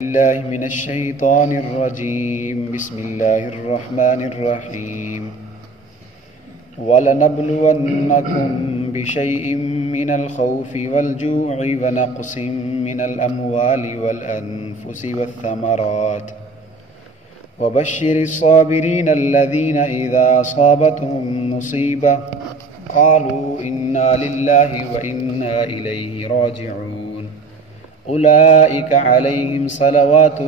الله من الشيطان الرجيم بسم الله الرحمن الرحيم وَلَنَبْلُوَنَّكُمْ بِشَيْءٍ مِّنَ الْخَوْفِ وَالْجُوعِ وَنَقْصٍ مِّنَ الْأَمْوَالِ وَالْأَنفُسِ وَالثَّمَرَاتِ وَبَشِّرِ الصَّابِرِينَ الَّذِينَ إِذَا أَصَابَتْهُم مُّصِيبَةٌ قَالُوا إِنَّا لِلَّهِ وَإِنَّا إِلَيْهِ رَاجِعُونَ أُولَئِكَ عَلَيْهِمْ صَلَوَاتٌ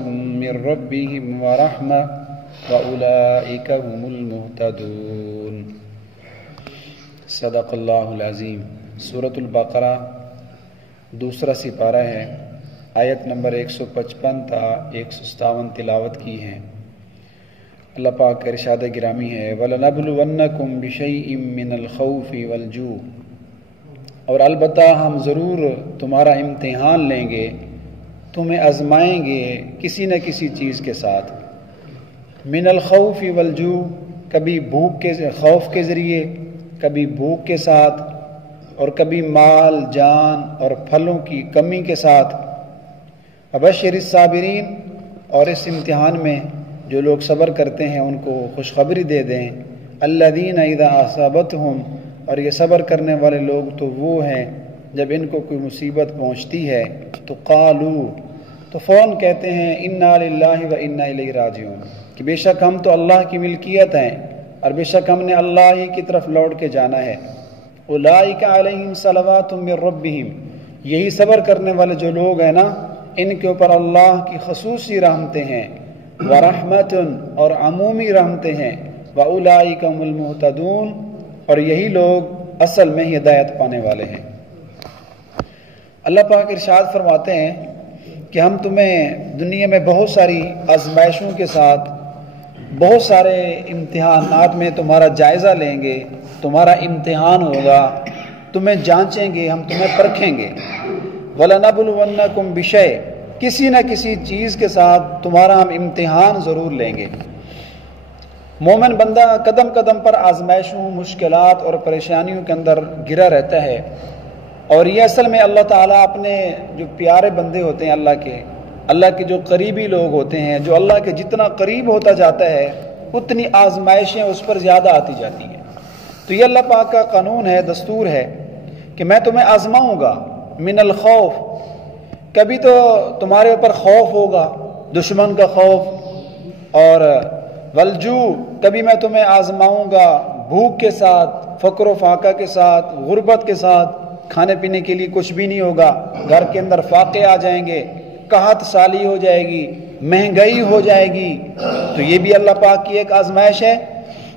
مِّن رَّبِّهِمْ وَرَحْمَةٌ وَأُولَئِكَ هُمُ الْمُهْتَدُونَ۔ صدق اللہ العظیم۔ سورۃ البقرہ دوسرا سپارہ ہے، آیت نمبر 155 تا 157 تلاوت کی ہے۔ اللہ پاک کا ارشاد گرامی ہے وَلَنَبْلُوَنَّكُمْ بِشَيْءٍ مِّنَ الْخَوْفِ وَالْجُوعِ، اور البتہ ہم ضرور تمہارا امتحان لیں گے، تمہیں آزمائیں گے کسی نہ کسی چیز کے ساتھ۔ من الخوف والجوع، کبھی بھوک کے خوف کے ذریعے، کبھی بھوک کے ساتھ، اور کبھی مال جان اور پھلوں کی کمی کے ساتھ۔ وبشر الصابرین، اور اس امتحان میں جو لوگ صبر کرتے ہیں ان کو خوشخبری دے دیں۔ الذین اذا اصابتہم، اور یہ صبر کرنے والے لوگ تو وہ ہیں جب ان کو کوئی مصیبت پہنچتی ہے تو قالو، تو فوراً کہتے ہیں انا للہ و انا الیہ راجعون، کہ بے شک ہم تو اللہ کی ملکیت ہیں اور بے شک ہم نے اللہ ہی کی طرف لوٹ کے جانا ہے۔ اولئک علیہم صلوات من ربہم، یہی صبر کرنے والے جو لوگ ہیں نا، ان کے اوپر اللہ کی خصوصی رحمتیں ہیں، ورحمۃ، اور عمومی رحمتیں ہیں، واولئک هم المہتدون، اور یہی لوگ اصل میں ہدایت پانے والے ہیں۔ اللہ پاک ارشاد فرماتے ہیں کہ ہم تمہیں دنیا میں بہت ساری آزمائشوں کے ساتھ، بہت سارے امتحانات میں تمہارا جائزہ لیں گے، تمہارا امتحان ہوگا، تمہیں جانچیں گے، ہم تمہیں پرکھیں گے۔ وَلَنَبْلُوَنَّكُمْ بِشَيْءٍ، کسی نہ کسی چیز کے ساتھ تمہارا ہم امتحان ضرور لیں گے۔ مومن بندہ قدم قدم پر آزمائشوں، مشکلات اور پریشانیوں کے اندر گرا رہتا ہے، اور یہ اصل میں اللہ تعالیٰ اپنے جو پیارے بندے ہوتے ہیں اللہ کے جو قریبی لوگ ہوتے ہیں، جو اللہ کے جتنا قریب ہوتا جاتا ہے اتنی آزمائشیں اس پر زیادہ آتی جاتی ہیں۔ تو یہ اللہ پاک کا قانون ہے، دستور ہے کہ میں تمہیں آزماؤں گا۔ من الخوف، کبھی تو تمہارے اوپر خوف ہوگا، دشمن کا خوف، اور والجوع، کبھی میں تمہیں آزماؤں گا بھوک کے ساتھ، فقر و فاقہ کے ساتھ، غربت کے ساتھ، کھانے پینے کے لیے کچھ بھی نہیں ہوگا، گھر کے اندر فاقے آ جائیں گے، قحط سالی ہو جائے گی، مہنگائی ہو جائے گی، تو یہ بھی اللہ پاک کی ایک آزمائش ہے۔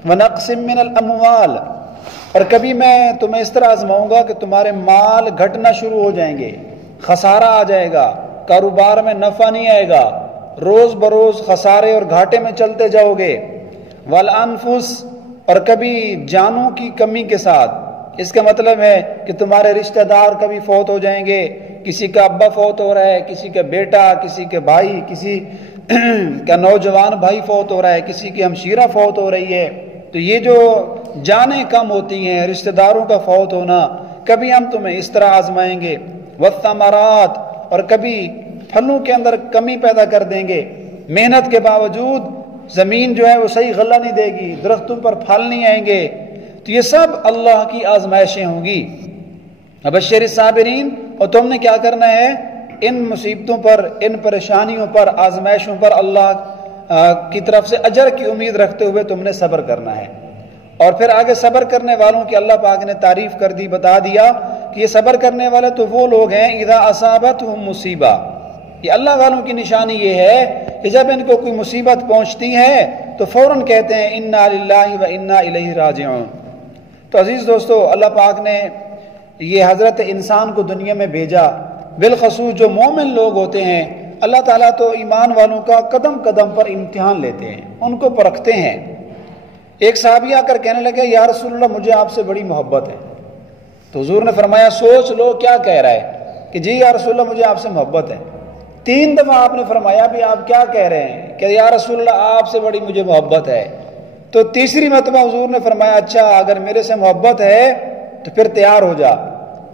وَنَقْصٍ مِّنَ الْأَمْوَالِ، اور کبھی میں تمہیں اس طرح آزماؤں گا کہ تمہارے مال گھٹنا شروع ہو جائیں گے، خسارہ آ جائے گا، کاروبار میں نفع نہیں آئے گا، روز بروز خسارے اور گھاٹے میں چلتے جاؤ گے۔ والانفس، اور کبھی جانوں کی کمی کے ساتھ، اس کا مطلب ہے کہ تمہارے رشتہ دار کبھی فوت ہو جائیں گے، کسی کا ابا فوت ہو رہا ہے، کسی کا بیٹا، کسی کے بھائی، کسی کا نوجوان بھائی فوت ہو رہا ہے، کسی کی ہمشیرہ فوت ہو رہی ہے، تو یہ جو جانیں کم ہوتی ہیں، رشتہ داروں کا فوت ہونا، کبھی ہم تمہیں اس طرح آزمائیں گے۔ والثمرات، اور کبھی پھلوں کے اندر کمی پیدا کر دیں گے، محنت کے باوجود زمین جو ہے وہ صحیح غلہ نہیں دے گی، درختوں پر پھل نہیں آئیں گے، تو یہ سب اللہ کی آزمائشیں ہوں گی۔ وبشر الصابرین، اور تم نے کیا کرنا ہے، ان مصیبتوں پر، ان پریشانیوں پر، آزمائشوں پر اللہ کی طرف سے اجر کی امید رکھتے ہوئے تم نے صبر کرنا ہے۔ اور پھر آگے صبر کرنے والوں کی اللہ پاک نے تعریف کر دی، بتا دیا کہ یہ صبر کرنے والے تو وہ لوگ ہیں اذا اصابتہم مصیبہ، یہ اللہ والوں کی نشانی یہ ہے کہ جب ان کو کوئی مصیبت پہنچتی ہے تو فوراً کہتے ہیں انا للہ و انا الیہ راجعون۔ تو عزیز دوستو، اللہ پاک نے یہ حضرت انسان کو دنیا میں بھیجا، بالخصوص جو مومن لوگ ہوتے ہیں، اللہ تعالیٰ تو ایمان والوں کا قدم قدم پر امتحان لیتے ہیں، ان کو پرکھتے ہیں۔ ایک صحابی آ کر کہنے لگے یا رسول اللہ مجھے آپ سے بڑی محبت ہے، تو حضور نے فرمایا سوچ لو کیا کہہ رہا ہے، کہ جی یا رسول اللہ مجھے آپ سے محبت ہے۔ 3 دفعہ آپ نے فرمایا بھی آپ کیا کہہ رہے ہیں، کہ یا رسول اللہ آپ سے بڑی مجھے محبت ہے۔ تو تیسری مرتبہ حضور نے فرمایا اچھا اگر میرے سے محبت ہے تو پھر تیار ہو جا،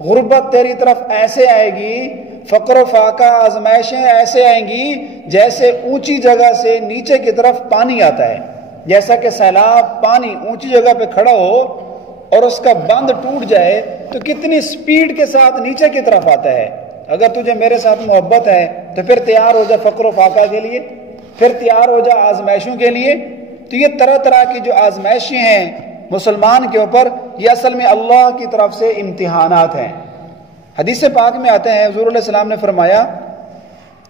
غربت تیری طرف ایسے آئے گی، فقر و فاقہ آزمائشیں ایسے آئیں گی جیسے اونچی جگہ سے نیچے کی طرف پانی آتا ہے، جیسا کہ سیلاب پانی اونچی جگہ پہ کھڑا ہو اور اس کا بند ٹوٹ جائے تو کتنی سپیڈ کے ساتھ نیچے کی طرف آتا ہے۔ اگر تجھے میرے ساتھ محبت ہے تو پھر تیار ہو جا فقر و فاقہ کے لیے، پھر تیار ہو جا آزمائشوں کے لیے۔ تو یہ طرح طرح کی جو آزمائشیں ہیں مسلمان کے اوپر، یہ اصل میں اللہ کی طرف سے امتحانات ہیں۔ حدیث پاک میں آتے ہیں، حضور علیہ السلام نے فرمایا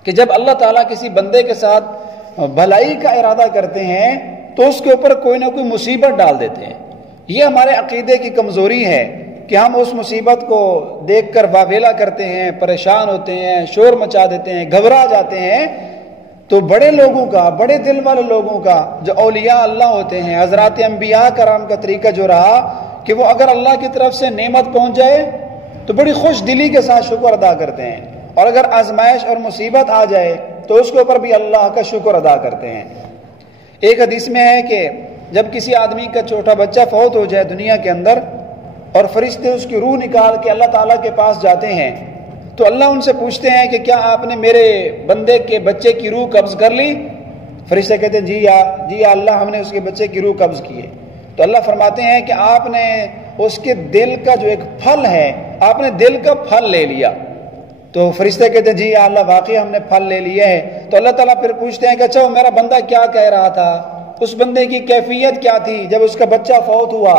کہ جب اللہ تعالیٰ کسی بندے کے ساتھ بھلائی کا ارادہ کرتے ہیں تو اس کے اوپر کوئی نہ کوئی مصیبت ڈال دیتے ہیں۔ یہ ہمارے عقیدے کی کمزوری ہے کہ ہم اس مصیبت کو دیکھ کر واویلا کرتے ہیں، پریشان ہوتے ہیں، شور مچا دیتے ہیں، گھبرا جاتے ہیں۔ تو بڑے لوگوں کا، بڑے دل والے لوگوں کا، جو اولیاء اللہ ہوتے ہیں، حضرات انبیاء کرام کا طریقہ جو رہا کہ وہ اگر اللہ کی طرف سے نعمت پہنچ جائے تو بڑی خوش دلی کے ساتھ شکر ادا کرتے ہیں، اور اگر آزمائش اور مصیبت آ جائے تو اس کے اوپر بھی اللہ کا شکر ادا کرتے ہیں۔ ایک حدیث میں ہے کہ جب کسی آدمی کا چھوٹا بچہ فوت ہو جائے دنیا کے اندر اور فرشتے اس کی روح نکال کے اللہ تعالیٰ کے پاس جاتے ہیں تو اللہ ان سے پوچھتے ہیں کہ کیا آپ نے میرے بندے کے بچے کی روح قبض کر لی؟ فرشتے کہتے ہیں جی یا اللہ، ہم نے اس کے بچے کی روح قبض کی ہے۔ تو اللہ فرماتے ہیں کہ آپ نے اس کے دل کا جو ایک پھل ہے، آپ نے دل کا پھل لے لیا۔ تو فرشتے کہتے ہیں جی یا اللہ، واقعی ہم نے پھل لے لیا ہے۔ تو اللہ تعالیٰ پھر پوچھتے ہیں کہ اچھا وہ میرا بندہ کیا کہہ رہا تھا، اس بندے کی کیفیت کیا تھی جب اس کا بچہ فوت ہوا؟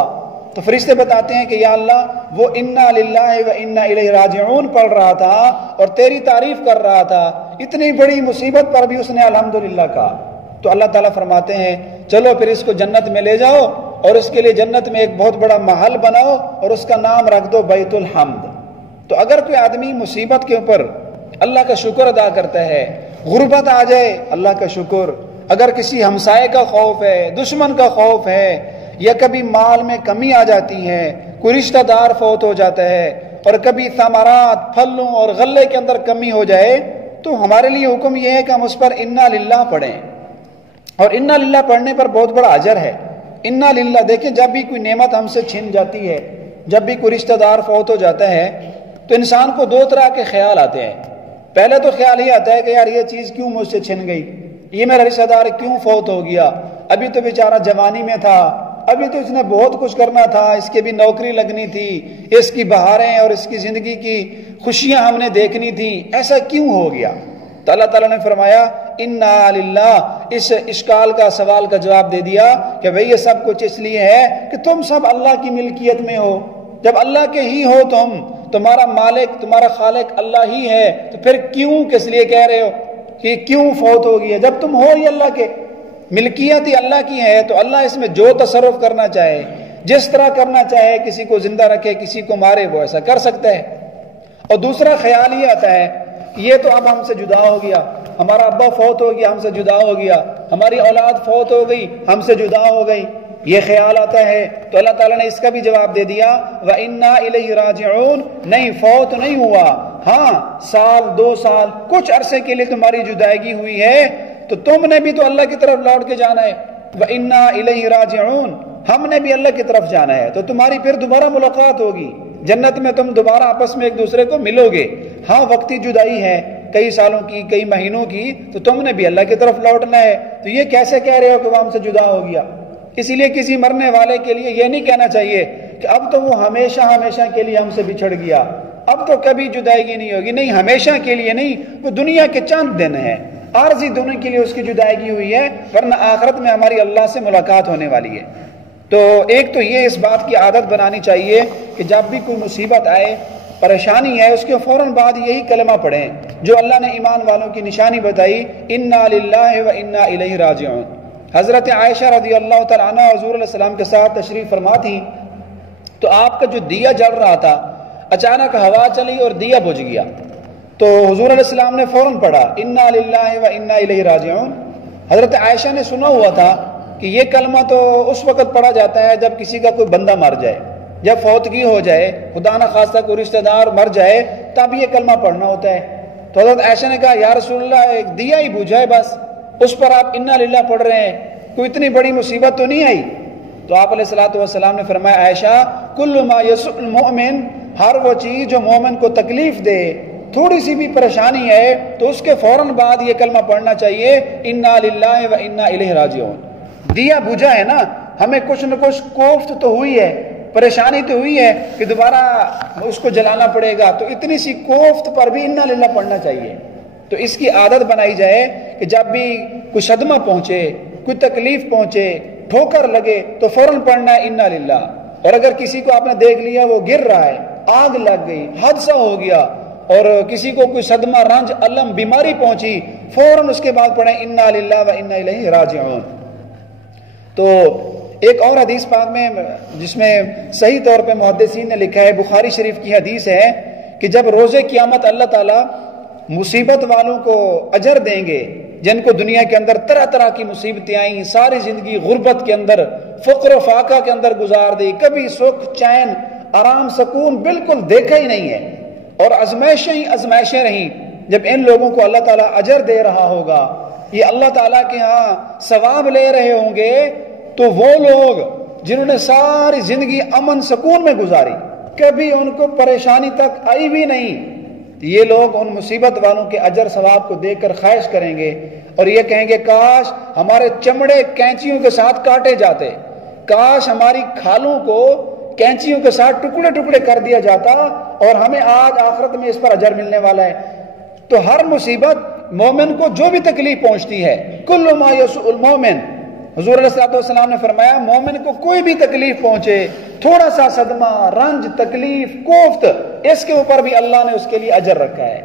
تو فرشتے بتاتے ہیں کہ یا اللہ، وہ انا للہ و انا الیہ راجعون پڑھ رہا تھا اور تیری تعریف کر رہا تھا، اتنی بڑی مصیبت پر بھی اس نے الحمدللہ کہا۔ تو اللہ تعالیٰ فرماتے ہیں چلو پھر اس کو جنت میں لے جاؤ اور اس کے لیے جنت میں ایک بہت بڑا محل بناؤ اور اس کا نام رکھ دو بیت الحمد۔ تو اگر کوئی آدمی مصیبت کے اوپر اللہ کا شکر ادا کرتا ہے، غربت آ جائے اللہ کا شکر، اگر کسی ہمسائے کا خوف ہے، دشمن کا خوف ہے، یا کبھی مال میں کمی آ جاتی ہے، کوئی رشتہ دار فوت ہو جاتا ہے، اور کبھی ثمرات پھلوں اور غلے کے اندر کمی ہو جائے، تو ہمارے لیے حکم یہ ہے کہ ہم اس پر انا للہ پڑھیں، اور انا للہ پڑھنے پر بہت بڑا اجر ہے۔ انا للہ، دیکھیں جب بھی کوئی نعمت ہم سے چھن جاتی ہے، جب بھی کوئی رشتہ دار فوت ہو جاتا ہے تو انسان کو دو طرح کے خیال آتے ہیں۔ پہلے تو خیال یہ آتا ہے کہ یار یہ چیز کیوں مجھ سے چھن گئی، یہ میرا رشتہ دار کیوں فوت ہو گیا، ابھی تو بیچارہ جوانی میں تھا، ابھی تو اس نے بہت کچھ کرنا تھا، اس کے بھی نوکری لگنی تھی، اس کی بہاریں اور اس کی زندگی کی خوشیاں ہم نے دیکھنی تھی، ایسا کیوں ہو گیا؟ تو اللہ تعالیٰ نے فرمایا انا للہ، اس اشکال کا، سوال کا جواب دے دیا کہ بھئی یہ سب کچھ اس لیے ہے کہ تم سب اللہ کی ملکیت میں ہو۔ جب اللہ کے ہی ہو تم، تمہارا مالک، تمہارا خالق اللہ ہی ہے، تو پھر کیوں کس لیے کہہ رہے ہو کہ کیوں فوت ہو گئی ہے؟ جب تم ہو ہی اللہ کے، ملکیت ہی اللہ کی ہے، تو اللہ اس میں جو تصرف کرنا چاہے، جس طرح کرنا چاہے، کسی کو زندہ رکھے، کسی کو مارے، وہ ایسا کر سکتا ہے۔ اور دوسرا خیال یہ آتا ہے کہ یہ تو اب ہم سے جدا ہو گیا، ہمارا ابا فوت ہو گیا، ہم سے جدا ہو گیا، ہماری اولاد فوت ہو گئی، ہم سے جدا ہو گئی، یہ خیال آتا ہے۔ تو اللہ تعالیٰ نے اس کا بھی جواب دے دیا وَإِنَّا إِلَيْهِ رَاجِعُونَ، نہیں فوت نہیں ہوا، ہاں سال 2 سال کچھ عرصے کے لیے تمہاری جدائیگی ہوئی ہے، تو تم نے بھی تو اللہ کی طرف لوٹ کے جانا ہے۔ وَإِنَّا إِلَيْهِ رَاجِعُونَ، ہم نے بھی اللہ کی طرف جانا ہے، تو تمہاری پھر دوبارہ ملاقات ہوگی، جنت میں تم دوبارہ آپس میں ایک دوسرے کو ملو گے۔ ہاں وقتی جدائی ہے، کئی سالوں کی، کئی مہینوں کی، تو تم نے بھی اللہ کی طرف لوٹنا ہے۔ تو یہ کیسے کہہ رہے ہو کہ وہ ہم سے جدا ہو گیا؟ اسی لیے کسی مرنے والے کے لیے یہ نہیں کہنا چاہیے کہ اب تو وہ ہمیشہ ہمیشہ کے لیے ہم سے بچھڑ گیا، اب تو کبھی جدائیگی نہیں ہوگی۔ نہیں، ہمیشہ کے لیے نہیں، وہ دنیا کے چند دن ہیں، عارضی دنیا کے لیے اس کی جدائیگی ہوئی ہے، ورنہ آخرت میں ہماری اللہ سے ملاقات ہونے والی ہے۔ تو ایک تو یہ اس بات کی عادت بنانی چاہیے کہ جب بھی کوئی مصیبت آئے، پریشانی ہے، اس کے فوراً بعد یہی کلمہ پڑھیں جو اللہ نے ایمان والوں کی نشانی بتائی، انا للہ و انا الیہ راجعون۔ حضرت عائشہ رضی اللہ تعالیٰ عنہ حضور علیہ السلام کے ساتھ تشریف فرما تھی، تو آپ کا جو دیا جل رہا تھا، اچانک ہوا چلی اور دیا بجھ گیا، تو حضور علیہ السلام نے فوراً پڑھا انا للہ و انا الیہ راجعون۔ حضرت عائشہ نے سنا ہوا تھا کہ یہ کلمہ تو اس وقت پڑھا جاتا ہے جب کسی کا کوئی بندہ مر جائے، جب فوتگی ہو جائے، خدا نہ خواستہ کوئی رشتہ دار مر جائے، تب یہ کلمہ پڑھنا ہوتا ہے۔ تو حضرت عائشہ نے کہا یا رسول اللہ، ایک دیا ہی بجھا ہے بس، اس پر آپ انا للہ پڑھ رہے ہیں، کوئی اتنی بڑی مصیبت تو نہیں آئی؟ تو آپ علیہ الصلوۃ والسلام نے فرمایا عائشہ کل ما یسؤ المؤمن، ہر وہ چیز جو مومن کو تکلیف دے، تھوڑی سی بھی پریشانی ہے تو اس کے فوراً بعد یہ کلمہ پڑھنا چاہیے، انا للہ و انا الیہ راجعون۔ دیا بجھا ہے نا، ہمیں کچھ نہ کچھ کوفت تو ہوئی ہے، پریشانی تو ہوئی ہے کہ دوبارہ اس کو جلانا پڑے گا، تو اتنی سی کوفت پر بھی انا للہ پڑھنا چاہیے۔ تو اس کی عادت بنائی جائے کہ جب بھی کوئی صدمہ پہنچے، کوئی تکلیف پہنچے، ٹھوکر لگے تو فوراً پڑھنا ہے انا للہ۔ اور اگر کسی کو آپ نے دیکھ لیا وہ گر رہا ہے، آگ لگ گئی، حادثہ ہو گیا، اور کسی کو کوئی صدمہ، رنج، الم، بیماری پہنچی، فوراً اس کے بعد پڑھیں انا للہ و انا الیہ راجعون۔ تو ایک اور حدیث پاک میں جس میں صحیح طور پہ محدثین نے لکھا ہے، بخاری شریف کی حدیث ہے کہ جب روز قیامت اللہ تعالیٰ مصیبت والوں کو اجر دیں گے، جن کو دنیا کے اندر طرح طرح کی مصیبتیں آئیں، ساری زندگی غربت کے اندر، فقر و فاقہ کے اندر گزار دی، کبھی سکھ، چین، آرام، سکون بالکل دیکھا ہی نہیں ہے، اور آزمائشیں ہی آزمائشیں رہیں، جب ان لوگوں کو اللہ تعالیٰ اجر دے رہا ہوگا، یہ اللہ تعالیٰ کے ہاں ثواب لے رہے ہوں گے، تو وہ لوگ جنہوں نے ساری زندگی امن سکون میں گزاری، کبھی ان کو پریشانی تک آئی بھی نہیں، یہ لوگ ان مصیبت والوں کے اجر ثواب کو دیکھ کر خواہش کریں گے اور یہ کہیں گے کاش ہمارے چمڑے کینچیوں کے ساتھ کاٹے جاتے، کاش ہماری کھالوں کو کینچیوں کے ساتھ ٹکڑے ٹکڑے کر دیا جاتا، اور ہمیں آج آخرت میں اس پر اجر ملنے والا ہے۔ تو ہر مصیبت مومن کو جو بھی تکلیف پہنچتی ہے، کل ما یسوء المومن، حضور علیہ الصلوۃ والسلام نے فرمایا مومن کو کوئی بھی تکلیف پہنچے، تھوڑا سا صدمہ، رنج، تکلیف، کوفت، اس کے اوپر بھی اللہ نے اس کے لیے اجر رکھا ہے۔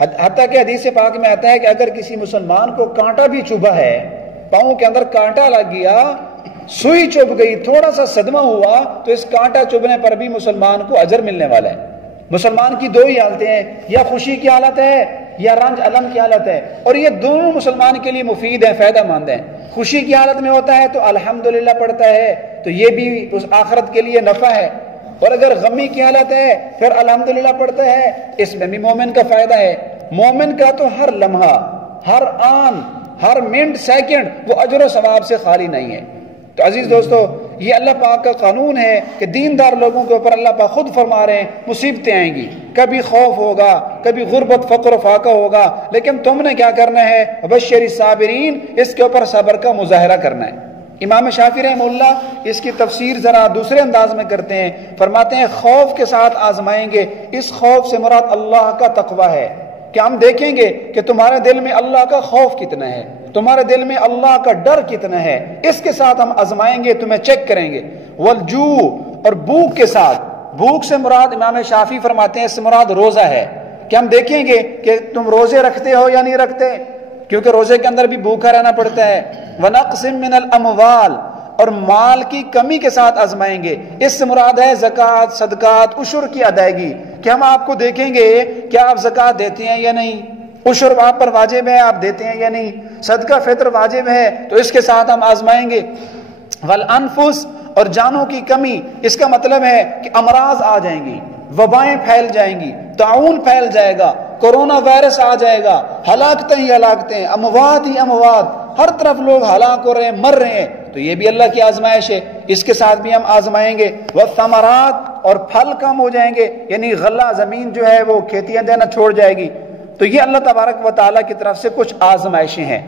حتیٰ کہ حدیث پاک میں آتا ہے کہ اگر کسی مسلمان کو کانٹا بھی چبھا ہے، پاؤں کے اندر کانٹا لگ گیا، سوئی چبھ گئی، تھوڑا سا صدمہ ہوا، تو اس کانٹا چبھنے پر بھی مسلمان کو اجر ملنے والا ہے۔ مسلمان کی دو ہی حالتیں ہیں، یا خوشی کی حالت ہے یا رنج الم کی حالت ہے، اور یہ دونوں مسلمان کے لیے مفید ہیں، فائدہ مند ہیں۔ خوشی کی حالت میں ہوتا ہے تو الحمدللہ پڑھتا ہے، تو یہ بھی اس آخرت کے لیے نفع ہے، اور اگر غمی کی حالت ہے پھر الحمدللہ پڑھتا ہے، اس میں بھی مومن کا فائدہ ہے۔ مومن کا تو ہر لمحہ، ہر آن، ہر منٹ، سیکنڈ وہ اجر و ثواب سے خالی نہیں ہے۔ تو عزیز دوستو، یہ اللہ پاک کا قانون ہے کہ دیندار لوگوں کے اوپر اللہ پاک خود فرما رہے ہیں مصیبتیں آئیں گی، کبھی خوف ہوگا، کبھی غربت، فقر و فاقہ ہوگا، لیکن تم نے کیا کرنا ہے؟ بشر الصابرین، اس کے اوپر صبر کا مظاہرہ کرنا ہے۔ امام شافعی رحمہ اللہ اس کی تفسیر ذرا دوسرے انداز میں کرتے ہیں، فرماتے ہیں خوف کے ساتھ آزمائیں گے، اس خوف سے مراد اللہ کا تقوی ہے، کہ ہم دیکھیں گے کہ تمہارے دل میں اللہ کا خوف کتنا ہے، تمہارے دل میں اللہ کا ڈر کتنا ہے، اس کے ساتھ ہم آزمائیں گے، تمہیں چیک کریں گے۔ والجوع، اور بھوک کے ساتھ، بھوک سے مراد امام شافعی فرماتے ہیں اس سے مراد روزہ ہے، کہ ہم دیکھیں گے کہ تم روزے رکھتے ہو یا نہیں رکھتے، کیونکہ روزے کے اندر بھی بھوکا رہنا پڑتا ہے۔ وَنَقْصٍ مِّنَ الْأَمْوَالِ، اور مال کی کمی کے ساتھ آزمائیں گے، اس سے مراد ہے زکوٰۃ، صدقات، عشر کی ادائیگی، کہ ہم آپ کو دیکھیں گے کہ آپ زکوٰۃ دیتے ہیں یا نہیں، عشر آپ پر واجب ہے، آپ دیتے ہیں یا نہیں، صدقہ فطر واجب ہے، تو اس کے ساتھ ہم آزمائیں گے۔ والانفس، اور جانوں کی کمی، اس کا مطلب ہے کہ امراض آ جائیں گی، وبائیں پھیل جائیں گی، طاعون پھیل جائے گا، کورونا وائرس آ جائے گا، ہلاکتیں ہی ہلاکتیں، اموات ہی اموات، ہر طرف لوگ ہلاک ہو رہے ہیں، مر رہے ہیں، تو یہ بھی اللہ کی آزمائش ہے، اس کے ساتھ بھی ہم آزمائیں گے۔ والثمرات، اور پھل کم ہو جائیں گے، یعنی غلہ زمین جو ہے وہ کھیتیاں دینا چھوڑ جائے گی، تو یہ اللہ تبارک و تعالیٰ کی طرف سے کچھ آزمائشیں ہیں۔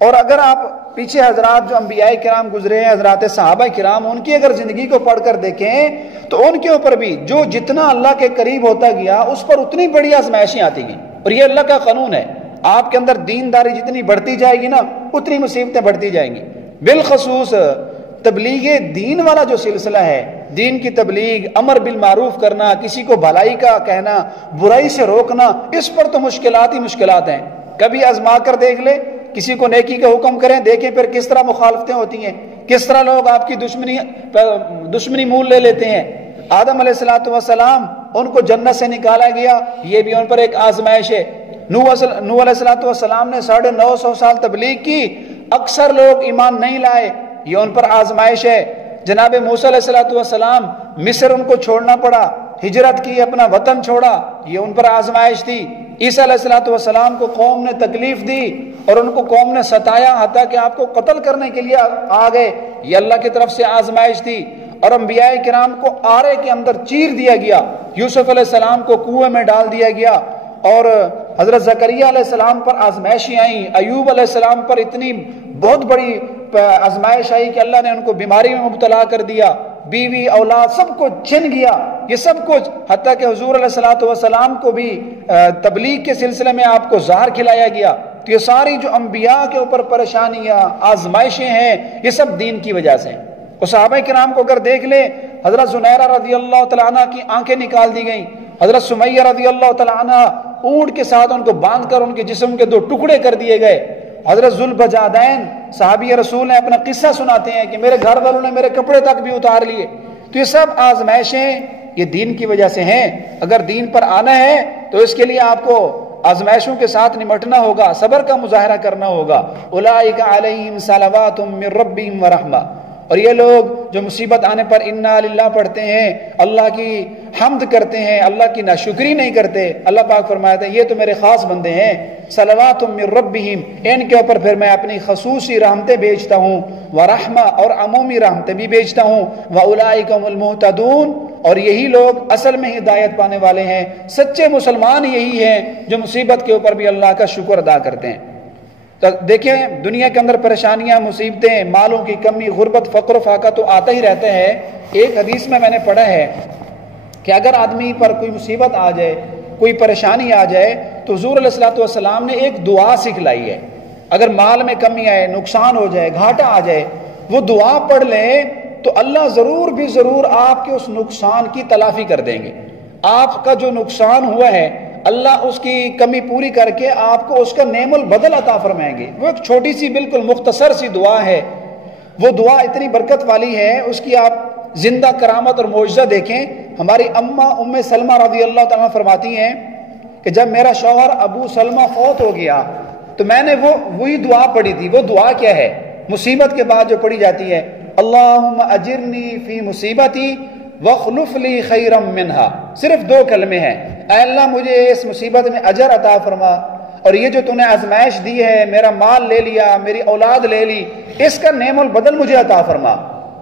اور اگر آپ پیچھے حضرات جو انبیاء کرام گزرے ہیں، حضرات صحابہ کرام، ان کی اگر زندگی کو پڑھ کر دیکھیں تو ان کے اوپر بھی جو جتنا اللہ کے قریب ہوتا گیا اس پر اتنی بڑی آزمائشیں آتی گئیں، اور یہ اللہ کا قانون ہے۔ آپ کے اندر دینداری جتنی بڑھتی جائے گی نا، اتنی مصیبتیں بڑھتی جائیں گی۔ بالخصوص تبلیغ دین والا جو سلسلہ ہے، دین کی تبلیغ، امر بالمعروف کرنا، کسی کو بھلائی کا کہنا، برائی سے روکنا، اس پر تو مشکلات ہی مشکلات ہیں۔ کبھی آزما کر دیکھ لے، کسی کو نیکی کا حکم کریں، دیکھیں پھر کس طرح مخالفتیں ہوتی ہیں، کس طرح لوگ آپ کی دشمنی مول لے لیتے ہیں۔ آدم علیہ الصلوۃ والسلام، ان کو جنت سے نکالا گیا، یہ بھی ان پر ایک آزمائش ہے۔ نوح علیہ الصلوۃ والسلام نے 950 سال تبلیغ کی، اکثر لوگ ایمان نہیں لائے، یہ ان پر آزمائش ہے۔ جناب موسیٰ علیہ الصلوۃ والسلام، مصر ان کو چھوڑنا پڑا، ہجرت کی، اپنا وطن چھوڑا، یہ ان پر آزمائش تھی۔ عیسیٰ علیہ الصلوۃ والسلام کو قوم نے تکلیف دی اور ان کو قوم نے ستایا، حتیٰ کہ آپ کو قتل کرنے کے لیے آ گئے، یہ اللہ کی طرف سے آزمائش تھی۔ اور انبیاء کرام کو آرے کے اندر چیر دیا گیا، یوسف علیہ السلام کو کنویں میں ڈال دیا گیا، اور حضرت زکریا علیہ السلام پر آزمائشیں آئیں، ایوب علیہ السلام پر اتنی بہت بڑی آزمائش آئی کہ اللہ نے ان کو بیماری میں مبتلا کر دیا، بیوی اولاد سب کو چھن گیا، یہ سب کچھ، حتیٰ کہ حضور علیہ الصلوۃ والسلام کو بھی تبلیغ کے سلسلے میں آپ کو زہر کھلایا گیا۔ تو یہ ساری جو انبیاء کے اوپر پریشانیاں آزمائشیں ہیں، یہ سب دین کی وجہ سے ہیں۔ اور صحابہ کرام کو اگر دیکھ لیں، حضرت زنیرہ رضی اللہ تعالیٰ عنہ کی آنکھیں نکال دی گئیں، حضرت سمیہ رضی اللہ تعالیٰ عنہ اونٹ کے ساتھ ان کو باندھ کر ان کے جسم کے 2 ٹکڑے کر دیے گئے۔ حضرت ذوالبجادین صحابی رسول نے اپنا قصہ سناتے ہیں کہ میرے گھر والوں نے میرے کپڑے تک بھی اتار لیے۔ تو یہ سب آزمائشیں یہ دین کی وجہ سے ہیں۔ اگر دین پر آنا ہے تو اس کے لیے آپ کو آزمائشوں کے ساتھ نمٹنا ہوگا، صبر کا مظاہرہ کرنا ہوگا۔ اولئک علیہم صلوات من ربہم ورحمہ، اور یہ لوگ جو مصیبت آنے پر انا للہ پڑھتے ہیں، اللہ کی حمد کرتے ہیں، اللہ کی ناشکری نہیں کرتے، اللہ پاک فرماتے ہیں یہ تو میرے خاص بندے ہیں۔ صلوات من ربہم، ان کے اوپر پھر میں اپنی خصوصی رحمتیں بھیجتا ہوں، ورحمہ، اور عمومی رحمتیں بھی بھیجتا ہوں، واولئک هم المہتدون، اور یہی لوگ اصل میں ہدایت پانے والے ہیں۔ سچے مسلمان یہی ہیں جو مصیبت کے اوپر بھی اللہ کا شکر ادا کرتے ہیں۔ تو دیکھیں دنیا کے اندر پریشانیاں، مصیبتیں، مالوں کی کمی، غربت، فقر و فاقہ تو آتا ہی رہتے ہیں۔ ایک حدیث میں نے پڑھا ہے کہ اگر آدمی پر کوئی مصیبت آ جائے، کوئی پریشانی آ جائے، تو حضور علیہ الصلوۃ والسلام نے ایک دعا سکھلائی ہے۔ اگر مال میں کمی آئے، نقصان ہو جائے، گھاٹا آ جائے، وہ دعا پڑھ لیں تو اللہ ضرور بھی ضرور آپ کے اس نقصان کی تلافی کر دیں گے۔ آپ کا جو نقصان ہوا ہے اللہ اس کی کمی پوری کر کے آپ کو اس کا نعم البدل عطا فرمائیں گے۔ وہ ایک چھوٹی سی بالکل مختصر سی دعا ہے، وہ دعا اتنی برکت والی ہے، اس کی آپ زندہ کرامت اور معجزہ دیکھیں۔ ہماری اماں ام سلمہ رضی اللہ تعالیٰ فرماتی ہیں کہ جب میرا شوہر ابو سلمہ فوت ہو گیا تو میں نے وہی دعا پڑھی تھی۔ وہ دعا کیا ہے؟ مصیبت کے بعد جو پڑھی جاتی ہے، اللہم اجرنی فی مصیبتی وخلف لی خیرا منہا۔ صرف 2 کلمے ہیں، اے اللہ مجھے اس مصیبت میں اجر عطا فرما، اور یہ جو تو نے آزمائش دی ہے، میرا مال لے لیا، میری اولاد لے لی، اس کا نعم البدل مجھے عطا فرما۔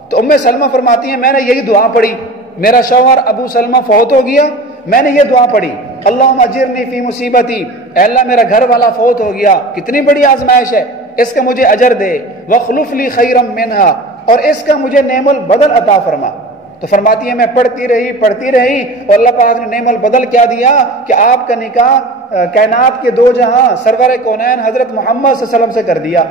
تو ام سلمہ فرماتی ہیں میں نے یہی دعا پڑھی، میرا شوہر ابو سلمہ فوت ہو گیا، میں نے یہ دعا پڑھی، اللہم اجرنی فی مصیبتی، اے اللہ میرا گھر والا فوت ہو گیا، کتنی بڑی آزمائش ہے، اس کا مجھے اجر دے، وخلف لی خیرا منہا، اور اس کا مجھے نعم البدل عطا فرما۔ تو فرماتی ہے میں پڑھتی رہی اور اللہ پاک نے نعم البدل کیا دیا کہ آپ کا نکاح کائنات کے 2 جہاں سرور کونین حضرت محمد صلی اللہ علیہ وسلم سے کر دیا۔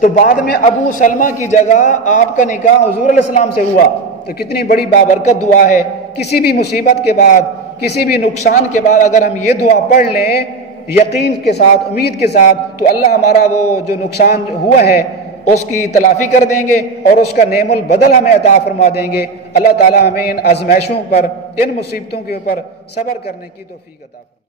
تو بعد میں ابو سلمہ کی جگہ آپ کا نکاح حضور علیہ السلام سے ہوا۔ تو کتنی بڑی بابرکت دعا ہے۔ کسی بھی مصیبت کے بعد، کسی بھی نقصان کے بعد اگر ہم یہ دعا پڑھ لیں یقین کے ساتھ، امید کے ساتھ، تو اللہ ہمارا وہ جو نقصان ہوا ہے اس کی تلافی کر دیں گے اور اس کا نعم البدل ہمیں عطا فرما دیں گے۔ اللہ تعالی ہمیں ان آزمائشوں پر، ان مصیبتوں کے اوپر صبر کرنے کی توفیق عطا فرمائے۔